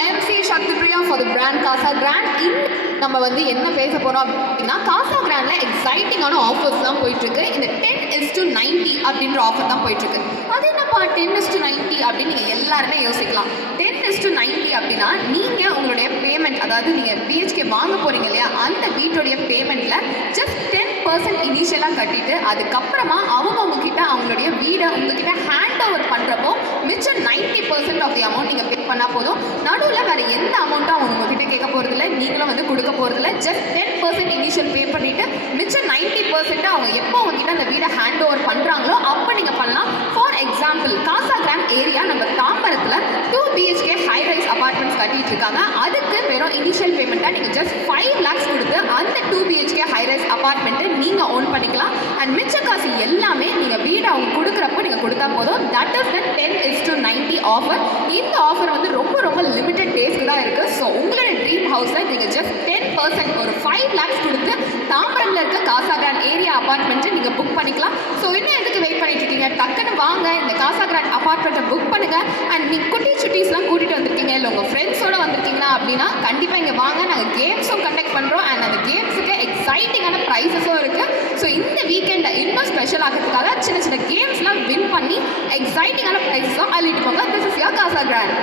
MC Shakti Priya for the brand Casa Grand. நம்ம வந்து என்ன பேச போகிறோம் அப்படின்னா, காசா கிராண்டில் எக்ஸைட்டிங்கான ஆஃபர்ஸ் தான் போயிட்டுருக்கு. இந்த 10:90 அப்படின்ற ஆஃபர் தான் போயிட்டுருக்கு. அது என்னப்பா 10:90 அப்படின்னு நீங்கள் எல்லாருமே யோசிக்கலாம். 10:90 அப்படின்னா நீங்கள் உங்களுடைய பேமெண்ட், அதாவது நீங்கள் பிஹெச்கே வாங்க போகிறீங்க இல்லையா, அந்த வீட்டுடைய பேமெண்ட்டில் ஜஸ்ட் 10% இனிஷியலாக கட்டிட்டு அதுக்கப்புறமா அவங்க உங்ககிட்ட அவங்களுடைய வீடை உங்ககிட்ட ஹேண்ட் ஓவர் பண்ணுறப்போ மிச்சம் 90% ஆஃப் தி அமௌண்ட் நீங்கள் பே பண்ணால் போதும். நடுவில் வேறு எந்த அமௌண்ட்டும் அவங்க உங்ககிட்ட கேட்க போகிறதில்ல, நீங்களும் வந்து கொடுக்க போகிறதில்ல. ஜஸ்ட் 10% இனிஷியல் பே பண்ணிவிட்டு மிச்சம் 90% அவங்க எப்போ உங்ககிட்ட அந்த வீடை ஹேண்ட் ஓவர் பண்ணுறாங்களோ அப்போ நீங்கள் பண்ணலாம். For example, Casagrand area நம்ம தாம்பரத்தில் 2 BHK ஹை ரைஸ் அபார்ட்மெண்ட்ஸ் கட்டிட்டு இருக்காங்க. அதுக்கு வெறும் இனிஷியல் பேமெண்ட்டாக நீங்கள் ஜஸ்ட் 5 lakhs கொடுத்து அந்த 2 BHK ஹை ரைஸ் அபார்ட்மெண்ட்டை நீங்கள் ஓன் பண்ணிக்கலாம். அண்ட் மிச்ச காசு எல்லாமே நீங்கள் வீடு அவங்க கொடுக்குறப்போ நீங்கள் கொடுத்தா போதும். That is the 10:90 offer. இந்த ஆஃபர் வந்து ரொம்ப ரொம்ப லிமிட்டட் டேஸ்க்கு தான் இருக்குது. ஸோ உங்களோட ட்ரீம் ஹவுஸை நீங்கள் ஜஸ்ட் 10% ஒரு 5 lakhs கொடுத்து தாம்பரம்ல இருக்க காசா கிராண்ட் ஏரியா அபார்ட்மெண்ட்டை நீங்கள் புக் பண்ணிக்கலாம். ஸோ இன்னும் எதுக்கு வெயிட் பண்ணிட்டு இருக்கீங்க? டக்குன்னு வாங்க, இந்த காசா கிராண்ட் அபார்ட்மெண்ட்டை புக் பண்ணுங்கள். அண்ட் நீங்கள் குட்டி சுட்டீஸ்லாம் கூட்டிகிட்டு வந்திருக்கீங்க, இல்லை உங்கள் ஃப்ரெண்ட்ஸோடு வந்திருக்கீங்கன்னா அப்படின்னா கண்டிப்பாக இங்கே வாங்க. நாங்கள் கேம்ஸும் கண்டக்ட் பண்ணுறோம். அண்ட் அந்த கேம்ஸுக்கு எக்ஸைட்டிங்கான ப்ரைஸஸும் இருக்குது. ஸோ இந்த வீக்கெண்டை இன்னும் ஸ்பெஷல் ஆகிறதுக்காக சின்ன சின்ன கேம்ஸ்லாம் வின் பண்ணி எக்ஸைட்டிங்கான ப்ரைஸஸும் அள்ளிட்டு போங்க. This is your Gaza grand.